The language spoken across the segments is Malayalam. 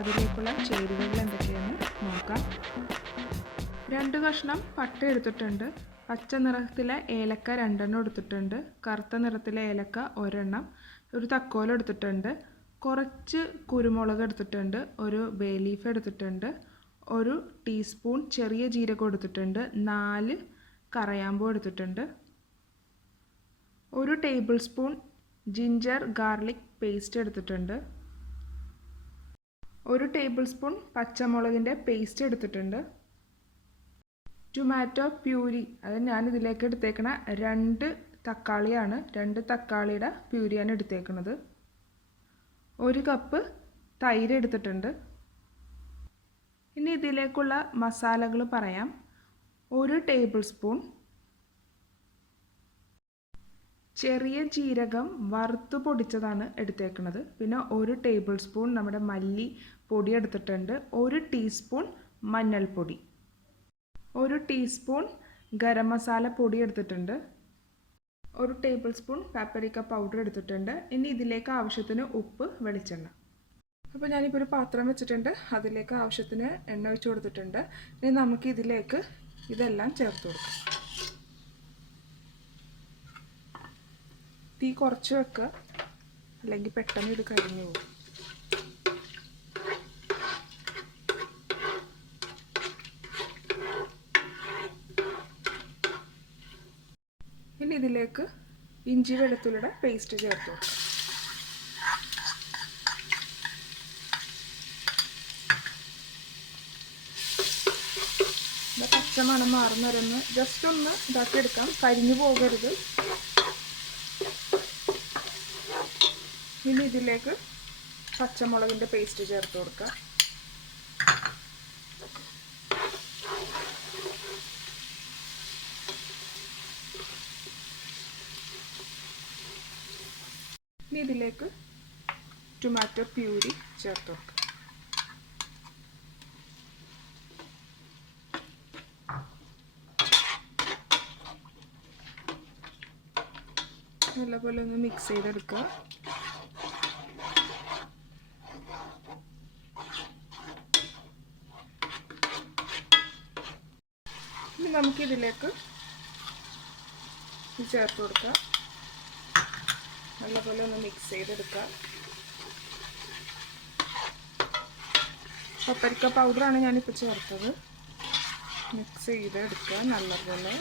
അതിലേക്കുള്ള ചേരുവകൾ എന്തൊക്കെയാണെന്ന് നോക്കാം. 2 കഷ്ണം പട്ട എടുത്തിട്ടുണ്ട്. പച്ച നിറത്തിലെ ഏലക്ക 2 എണ്ണം എടുത്തിട്ടുണ്ട്. കറുത്ത നിറത്തിലെ ഏലക്ക 1 എണ്ണം. ഒരു തക്കോലം എടുത്തിട്ടുണ്ട്. കുറച്ച് കുരുമുളക് എടുത്തിട്ടുണ്ട്. ഒരു ബേലീഫ് എടുത്തിട്ടുണ്ട്. 1 ടീസ്പൂൺ ചെറിയ ജീരകം എടുത്തിട്ടുണ്ട്. 4 കറയാമ്പൂ എടുത്തിട്ടുണ്ട്. 1 table spoon ginger garlic paste എടുത്തിട്ടുണ്ട്. 1 ടേബിൾ സ്പൂൺ പച്ചമുളകിൻ്റെ പേസ്റ്റ് എടുത്തിട്ടുണ്ട്. ടൊമാറ്റോ പ്യൂരി, അത് ഞാൻ ഇതിലേക്ക് എടുത്തേക്കണ 2 തക്കാളിയാണ്. 2 തക്കാളിയുടെ പ്യൂരിയാണ് എടുത്തേക്കുന്നത്. 1 കപ്പ് തൈര് എടുത്തിട്ടുണ്ട്. ഇനി ഇതിലേക്കുള്ള മസാലകൾ പറയാം. 1 ടേബിൾ സ്പൂൺ ചെറിയ ജീരകം വറുത്ത് പൊടിച്ചതാണ് എടുത്തേക്കുന്നത്. പിന്നെ 1 ടേബിൾ സ്പൂൺ നമ്മുടെ മല്ലി പൊടി എടുത്തിട്ടുണ്ട്. 1 ടീസ്പൂൺ മഞ്ഞൾപ്പൊടി, 1 ടീസ്പൂൺ ഗരം മസാല പൊടി എടുത്തിട്ടുണ്ട്. 1 ടേബിൾ സ്പൂൺ പാപ്രിക്ക പൗഡർ എടുത്തിട്ടുണ്ട്. ഇനി ഇതിലേക്ക് ആവശ്യത്തിന് ഉപ്പ്, വെളിച്ചെണ്ണ. അപ്പോൾ ഞാനിപ്പോൾ ഒരു പാത്രം വെച്ചിട്ടുണ്ട്. അതിലേക്ക് ആവശ്യത്തിന് എണ്ണ ഒഴിച്ച് കൊടുത്തിട്ടുണ്ട്. ഇനി നമുക്ക് ഇതിലേക്ക് ഇതെല്ലാം ചേർത്ത് കൊടുക്കാം. തീ കുറച്ച് വെക്കുക, അല്ലെങ്കിൽ പെട്ടെന്ന് ഇത് കരിഞ്ഞു പോകും. ഇനി ഇതിലേക്ക് ഇഞ്ചി വെളുത്തുള്ളിയുടെ പേസ്റ്റ് ചേർത്ത് കൊടുക്കാം. പച്ചമണം മാറുന്നവരൊന്ന് ജസ്റ്റ് ഒന്ന് ഇതാക്കി എടുക്കാം, കരിഞ്ഞു പോകരുത്. ഇനി ഇതിലേക്ക് പച്ചമുളകിൻ്റെ പേസ്റ്റ് ചേർത്ത് കൊടുക്കാം. ഇനി ഇതിലേക്ക് ടൊമാറ്റോ പ്യൂരി ചേർത്ത് കൊടുക്കാം. നല്ലപോലെ ഒന്ന് മിക്സ് ചെയ്തെടുക്കുക. ഇനി നമുക്കിതിലേക്ക് ചേർത്ത് കൊടുക്കാം. നല്ലപോലെ ഒന്ന് മിക്സ് ചെയ്തെടുക്കുക. പപ്പരിക്ക പൗഡറാണ് ഞാനിപ്പോൾ ചേർത്തത്. മിക്സ് ചെയ്തെടുക്കുക നല്ലപോലെ.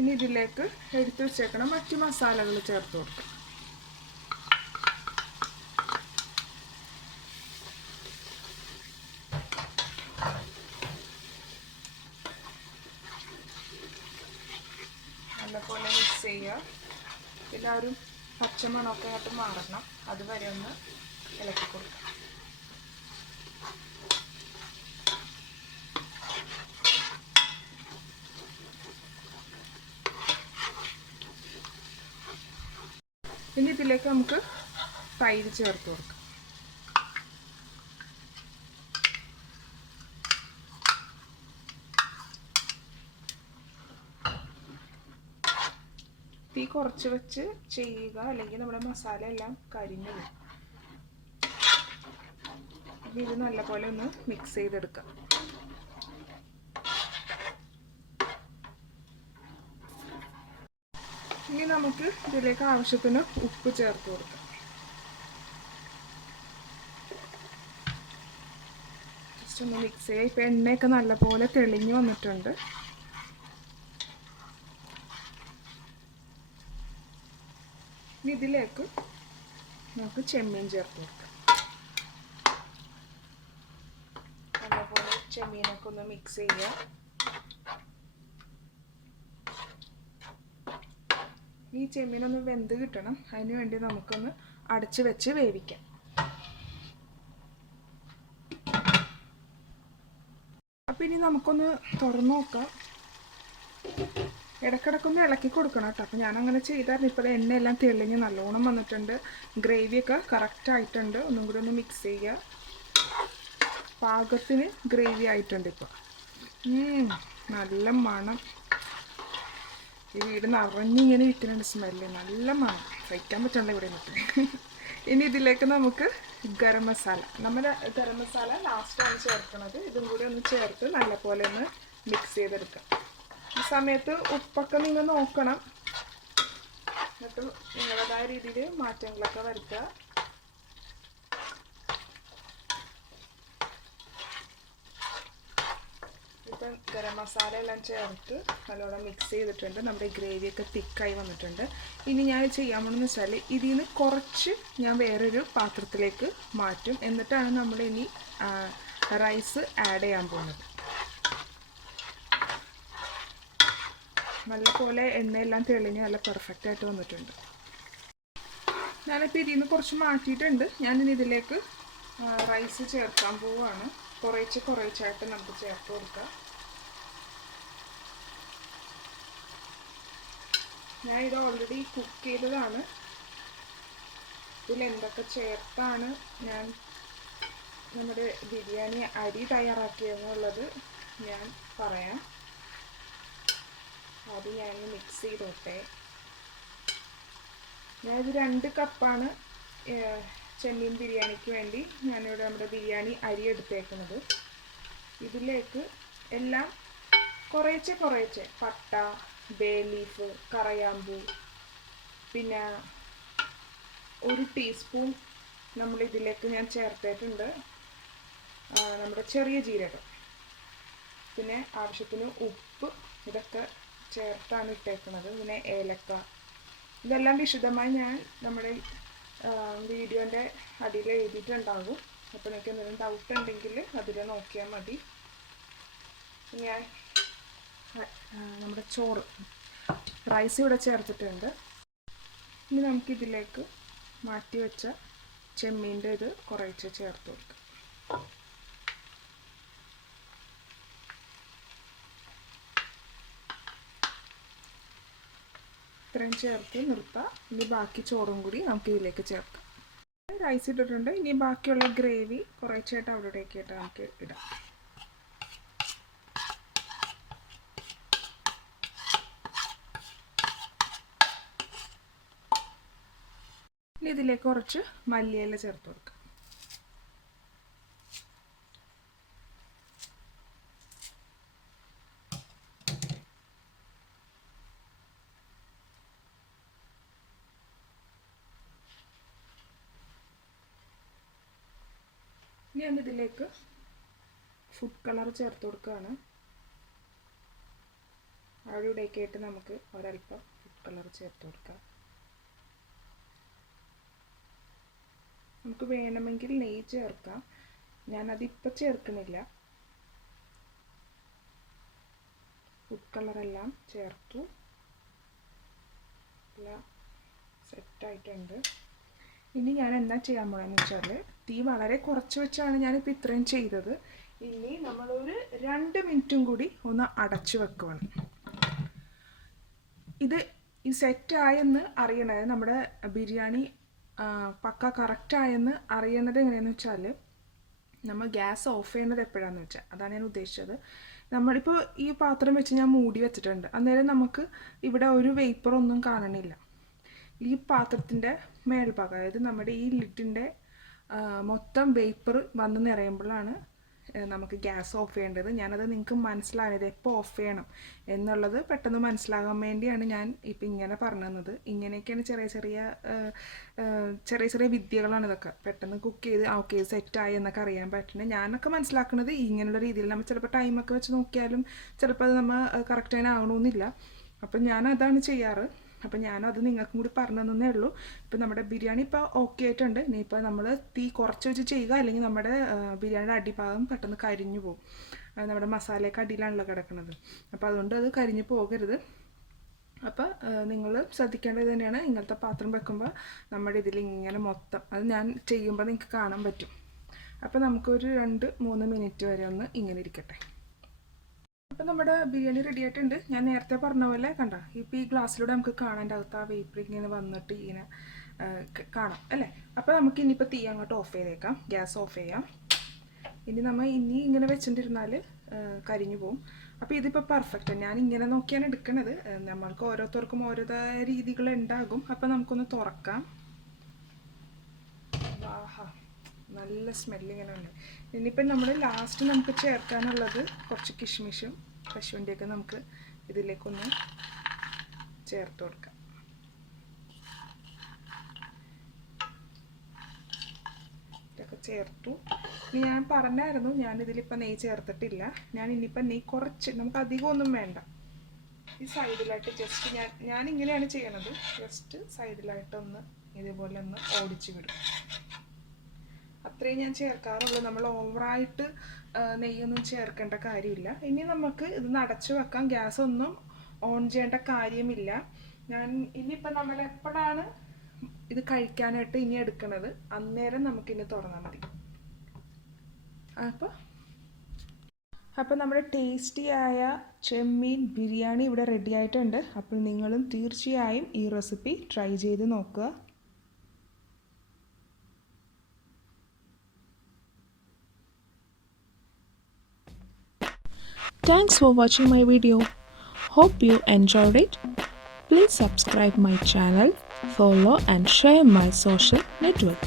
ഇനി ഇതിലേക്ക് എടുത്ത് വെച്ചേക്കണം മറ്റു മസാലകൾ ചേർത്ത് കൊടുക്കുക. നല്ലപോലെ മിക്സ് ചെയ്യുക. എല്ലാവരും പച്ചമണമൊക്കെ ആയിട്ട് മാറണം, അതുവരെ ഒന്ന് ഇളക്കി കൊടുക്കുക. ഇനി ഇതിലേക്ക് നമുക്ക് തൈര് ചേർത്ത് കൊടുക്കാം. തീ കുറച്ച് വെച്ച് ചെയ്യുക, അല്ലെങ്കിൽ നമ്മുടെ മസാല എല്ലാം കരിഞ്ഞു പോകും. ഇത് നല്ലപോലെ ഒന്ന് മിക്സ് ചെയ്തെടുക്കാം. ഇനി നമുക്ക് ഇതിലേക്ക് ആവശ്യത്തിന് ഉപ്പ് ചേർത്ത് കൊടുക്കാം. ജസ്റ്റ് ഒന്ന് മിക്സ് ചെയ്യുക. ഇപ്പം എണ്ണയൊക്കെ നല്ലപോലെ തെളിഞ്ഞു വന്നിട്ടുണ്ട്. ഇനി ഇതിലേക്ക് നമുക്ക് ചെമ്മീൻ ചേർത്ത് കൊടുക്കാം. നല്ലപോലെ ചെമ്മീനൊക്കെ ഒന്ന് മിക്സ് ചെയ്യുക. ഈ ചെമ്മീനൊന്ന് വെന്ത് കിട്ടണം. അതിന് വേണ്ടി നമുക്കൊന്ന് അടച്ച് വെച്ച് വേവിക്കാം. അപ്പം ഇനി നമുക്കൊന്ന് തുറന്നു നോക്കാം. ഇടയ്ക്കിടയ്ക്കൊന്ന് ഇളക്കി കൊടുക്കണം കേട്ടോ. അപ്പം ഞാനങ്ങനെ ചെയ്തായിരുന്നു. ഇപ്പോൾ എണ്ണയെല്ലാം തെളിഞ്ഞ് നല്ലോണം വന്നിട്ടുണ്ട്. ഗ്രേവിയൊക്കെ കറക്റ്റായിട്ടുണ്ട്. ഒന്നും കൂടി ഒന്ന് മിക്സ് ചെയ്യുക. പാകത്തിന് ഗ്രേവി ആയിട്ടുണ്ട് ഇപ്പോൾ. നല്ല മണം. ഈ വീട് നിറഞ്ഞിങ്ങനെ ഇരിക്കുന്നുണ്ട് സ്മെല്ല്. നല്ല മണം. സഹിക്കാൻ പറ്റണ്ട ഇവിടെ നിന്നിട്ട്. ഇനി ഇതിലേക്ക് നമുക്ക് ഗരം മസാല, നമ്മുടെ ഗരം മസാല ലാസ്റ്റാണ് ചേർക്കുന്നത്. ഇതും കൂടി ഒന്ന് ചേർത്ത് നല്ലപോലെ ഒന്ന് മിക്സ് ചെയ്തെടുക്കാം. ഈ സമയത്ത് ഉപ്പൊക്കെ നിങ്ങൾ നോക്കണം, എന്നിട്ട് നിങ്ങളുടേതായ രീതിയിൽ മാറ്റങ്ങളൊക്കെ വരുത്തുക. ഇപ്പം ഗരം മസാല എല്ലാം ചേർത്ത് നല്ലോണം മിക്സ് ചെയ്തിട്ടുണ്ട്. നമ്മുടെ ഗ്രേവിയൊക്കെ തിക്കായി വന്നിട്ടുണ്ട്. ഇനി ഞാൻ ചെയ്യാൻ പോകുന്നതെന്ന് വെച്ചാൽ ഇതിൽ നിന്ന് കുറച്ച് ഞാൻ വേറൊരു പാത്രത്തിലേക്ക് മാറ്റും. എന്നിട്ടാണ് നമ്മൾ ഇനി റൈസ് ആഡ് ചെയ്യാൻ പോകുന്നത്. നല്ലപോലെ എണ്ണയെല്ലാം തെളിഞ്ഞ് നല്ല പെർഫെക്റ്റ് ആയിട്ട് വന്നിട്ടുണ്ട്. ഞാനിപ്പോൾ ഇതിൽ നിന്ന് കുറച്ച് മാറ്റിയിട്ടുണ്ട്. ഞാനിനി ഇതിലേക്ക് റൈസ് ചേർക്കാൻ പോവുകയാണ്. കുറേച്ചായിട്ട് നമുക്ക് ചേർത്ത് കൊടുക്കാം. ഞാൻ ഇത് ഓൾറെഡി കുക്ക് ചെയ്തതാണ്. ഇതിൽ എന്തൊക്കെ ചേർത്താണ് ഞാൻ നമ്മുടെ ബിരിയാണി അരി തയ്യാറാക്കിയെന്നുള്ളത് ഞാൻ പറയാം. അത് ഞാൻ മിക്സ് ചെയ്തോട്ടെ. ഞാനിത് 2 കപ്പാണ് ചെമ്മീൻ ബിരിയാണിക്ക് വേണ്ടി ഞാനിവിടെ നമ്മുടെ ബിരിയാണി അരി എടുത്തേക്കുന്നത്. ഇതിലേക്ക് എല്ലാം കുറേശ്ശെ പട്ട, ബേലീഫ്, കറയാമ്പൂ, പിന്നെ 1 ടീസ്പൂൺ നമ്മളിതിലേക്ക് ഞാൻ ചേർത്തിട്ടുണ്ട് നമ്മുടെ ചെറിയ ജീരകം, പിന്നെ ആവശ്യത്തിന് ഉപ്പ്, ഇതൊക്കെ ചേർത്താണ് ഇട്ടേക്കുന്നത്. പിന്നെ ഏലക്ക, ഇതെല്ലാം വിശദമായി ഞാൻ നമ്മുടെ വീഡിയോൻ്റെ അടിയിൽ എഴുതിയിട്ടുണ്ടാകും. അപ്പോൾ നിങ്ങൾക്ക് എന്തെങ്കിലും ഡൗട്ട് ഉണ്ടെങ്കിൽ അതിൽ നോക്കിയാൽ മതി. ഞാൻ നമ്മുടെ റൈസ് ഇവിടെ ചേർത്തിട്ടുണ്ട്. ഇനി നമുക്കിതിലേക്ക് മാറ്റി വെച്ച ചെമ്മീൻ്റെ ഇത് കുറേശ്ശെ ചേർത്ത് കൊടുക്കാം. ഇത്രയും ചേർത്ത് നിർത്താം. ഇനി ബാക്കി ചോറും കൂടി നമുക്ക് ഇതിലേക്ക് ചേർക്കാം. റൈസ് ഇട്ടിട്ടുണ്ട്. ഇനി ബാക്കിയുള്ള ഗ്രേവി കുറേശ്ശായിട്ട് അവിടേക്കായിട്ട് നമുക്ക് ഇടാം. ഇനി ഇതിലേക്ക് കുറച്ച് മല്ലിയില ചേർത്ത് കൊടുക്കാം. ഞാൻ ഇതിലേക്ക് ഫുഡ് കളർ ചേർത്ത് കൊടുക്കുകയാണ്. അവിടെ ഇവിടേക്കായിട്ട് നമുക്ക് ഒരല്പം ഫുഡ് കളർ ചേർത്ത് കൊടുക്കാം. നമുക്ക് വേണമെങ്കിൽ നെയ്യ് ചേർക്കാം. ഞാനതിപ്പോൾ ചേർക്കുന്നില്ല. ഫുഡ് കളറെല്ലാം ചേർത്തു. എല്ലാം സെറ്റായിട്ടുണ്ട്. ഇനി ഞാൻ എന്താ ചെയ്യാൻ പോകുന്നതെന്ന് വെച്ചാൽ തീ വളരെ കുറച്ച് വെച്ചാണ് ഞാനിപ്പോൾ ഇത്രയും ചെയ്തത്. ഇനി നമ്മളൊരു 2 മിനിറ്റും കൂടി ഒന്ന് അടച്ചു വെക്കുവാണ്. ഇത് ഈ സെറ്റായെന്ന് അറിയണത്, നമ്മുടെ ബിരിയാണി പക്ക കറക്റ്റായെന്ന് അറിയണത് എങ്ങനെയാണെന്ന് വെച്ചാൽ നമ്മൾ ഗ്യാസ് ഓഫ് ചെയ്യണത് എപ്പോഴാണെന്ന് വെച്ചാൽ, അതാണ് ഞാൻ ഉദ്ദേശിച്ചത്. നമ്മളിപ്പോൾ ഈ പാത്രം വെച്ച് ഞാൻ മൂടി വെച്ചിട്ടുണ്ട്. അന്നേരം നമുക്ക് ഇവിടെ ഒരു വേപ്പറൊന്നും കാണണില്ല. ഈ പാത്രത്തിൻ്റെ മേൽഭാഗം, അതായത് നമ്മുടെ ഈ ലിഡിൻ്റെ മൊത്തം വേപ്പർ വന്ന് നിറയുമ്പോഴാണ് നമുക്ക് ഗ്യാസ് ഓഫ് ചെയ്യേണ്ടത്. ഞാനത് നിങ്ങൾക്ക് മനസ്സിലായത് എപ്പോൾ ഓഫ് ചെയ്യണം എന്നുള്ളത് പെട്ടെന്ന് മനസ്സിലാകാൻ വേണ്ടിയാണ് ഞാൻ ഇപ്പം ഇങ്ങനെ പറഞ്ഞു തന്നത്. ഇങ്ങനെയൊക്കെയാണ് ചെറിയ ചെറിയ വിദ്യകളാണ് ഇതൊക്കെ. പെട്ടെന്ന് കുക്ക് ചെയ്ത് ഓക്കെ സെറ്റായി എന്നൊക്കെ അറിയാൻ പറ്റുന്നത്. ഞാനൊക്കെ മനസ്സിലാക്കുന്നത് ഇങ്ങനെയുള്ള രീതിയിൽ. നമ്മൾ ചിലപ്പോൾ ടൈമൊക്കെ വെച്ച് നോക്കിയാലും ചിലപ്പോൾ അത് നമ്മൾ കറക്റ്റ് തന്നെ ആകണമെന്നില്ല. അപ്പം ഞാനതാണ് ചെയ്യാറ്. അപ്പം ഞാനത് നിങ്ങൾക്കും കൂടി പറഞ്ഞു തന്നേ ഉള്ളൂ. ഇപ്പം നമ്മുടെ ബിരിയാണി ഇപ്പോൾ ഓക്കെ ആയിട്ടുണ്ട്. ഇനിയിപ്പോൾ നമ്മൾ തീ കുറച്ച് വെച്ച് ചെയ്യുക, അല്ലെങ്കിൽ നമ്മുടെ ബിരിയാണിയുടെ അടിഭാഗം പെട്ടെന്ന് കരിഞ്ഞു പോകും. നമ്മുടെ മസാലയൊക്കെ അടിയിലാണല്ലോ കിടക്കുന്നത്. അപ്പോൾ അതുകൊണ്ട് അത് കരിഞ്ഞു പോകരുത്. അപ്പോൾ നിങ്ങൾ ശ്രദ്ധിക്കേണ്ടത് തന്നെയാണ്. ഇങ്ങനത്തെ പാത്രം വെക്കുമ്പോൾ നമ്മുടെ ഇതിലിങ്ങനെ മൊത്തം അത് ഞാൻ ചെയ്യുമ്പോൾ നിങ്ങൾക്ക് കാണാൻ പറ്റും. അപ്പോൾ നമുക്കൊരു 2-3 മിനിറ്റ് വരെ ഒന്ന് ഇങ്ങനെ ഇരിക്കട്ടെ. അപ്പോൾ നമ്മുടെ ബിരിയാണി റെഡി ആയിട്ടുണ്ട്. ഞാൻ നേരത്തെ പറഞ്ഞ പോലെ കണ്ട ഇപ്പോൾ ഈ ഗ്ലാസ്സിലൂടെ നമുക്ക് കാണാൻ അകത്ത് ആ വേപ്പർ ഇങ്ങനെ വന്നിട്ട് ഇങ്ങനെ കാണാം അല്ലേ. അപ്പോൾ നമുക്ക് ഇനിയിപ്പോൾ തീ അങ്ങോട്ട് ഓഫ് ചെയ്തേക്കാം. ഗ്യാസ് ഓഫ് ചെയ്യാം. ഇനി ഇങ്ങനെ വെച്ചിട്ടിരുന്നാൽ കരിഞ്ഞു പോവും. അപ്പോൾ ഇതിപ്പോൾ പെർഫെക്റ്റ്. ഞാൻ ഇങ്ങനെ നോക്കിയാണ് എടുക്കുന്നത്. നമ്മൾക്ക് ഓരോരുത്തർക്കും ഓരോ രീതികളുണ്ടാകും. അപ്പോൾ നമുക്കൊന്ന് തുറക്കാം. ആഹാ, നല്ല സ്മെല്ലിങ്ങനെ ഉണ്ട്. ഇനിയിപ്പം നമ്മൾ ലാസ്റ്റ് നമുക്ക് ചേർക്കാനുള്ളത് കുറച്ച് കിഷ്മിഷും കശുവണ്ടിയൊക്കെ നമുക്ക് ഇതിലേക്കൊന്ന് ചേർത്ത് കൊടുക്കാം. ഇതൊക്കെ ചേർത്തു. ഇനി ഞാൻ പറഞ്ഞായിരുന്നു ഞാനിതിലിപ്പോൾ നെയ്യ് ചേർത്തിട്ടില്ല. ഞാൻ ഇനിയിപ്പോൾ നെയ്യ് കുറച്ച്, നമുക്ക് അധികമൊന്നും വേണ്ട, ഈ സൈഡിലായിട്ട് ജസ്റ്റ് ഞാനിങ്ങനെയാണ് ചെയ്യണത്. ജസ്റ്റ് സൈഡിലായിട്ടൊന്ന് ഇതുപോലെ ഒന്ന് ഓടിച്ച് വിടും. അത്രയും ഞാൻ ചേർക്കാറുള്ളൂ. നമ്മൾ ഓവറായിട്ട് നെയ്യൊന്നും ചേർക്കേണ്ട കാര്യമില്ല. ഇനി നമുക്ക് ഇത് അടച്ച് വെക്കാം. ഗ്യാസ് ഒന്നും ഓൺ ചെയ്യേണ്ട കാര്യമില്ല. ഇനിയിപ്പോൾ നമ്മൾ എപ്പോഴാണ് ഇത് കഴിക്കാനായിട്ട് ഇനി എടുക്കുന്നത് അന്നേരം നമുക്കിനി തുറന്നാൽ മതി. അപ്പോൾ നമ്മുടെ ടേസ്റ്റിയായ ചെമ്മീൻ ബിരിയാണി ഇവിടെ റെഡി ആയിട്ടുണ്ട്. അപ്പോൾ നിങ്ങളും തീർച്ചയായും ഈ റെസിപ്പി ട്രൈ ചെയ്ത് നോക്കുക. Thanks for watching my video. Hope you enjoyed it. Please subscribe my channel, follow and share my social network.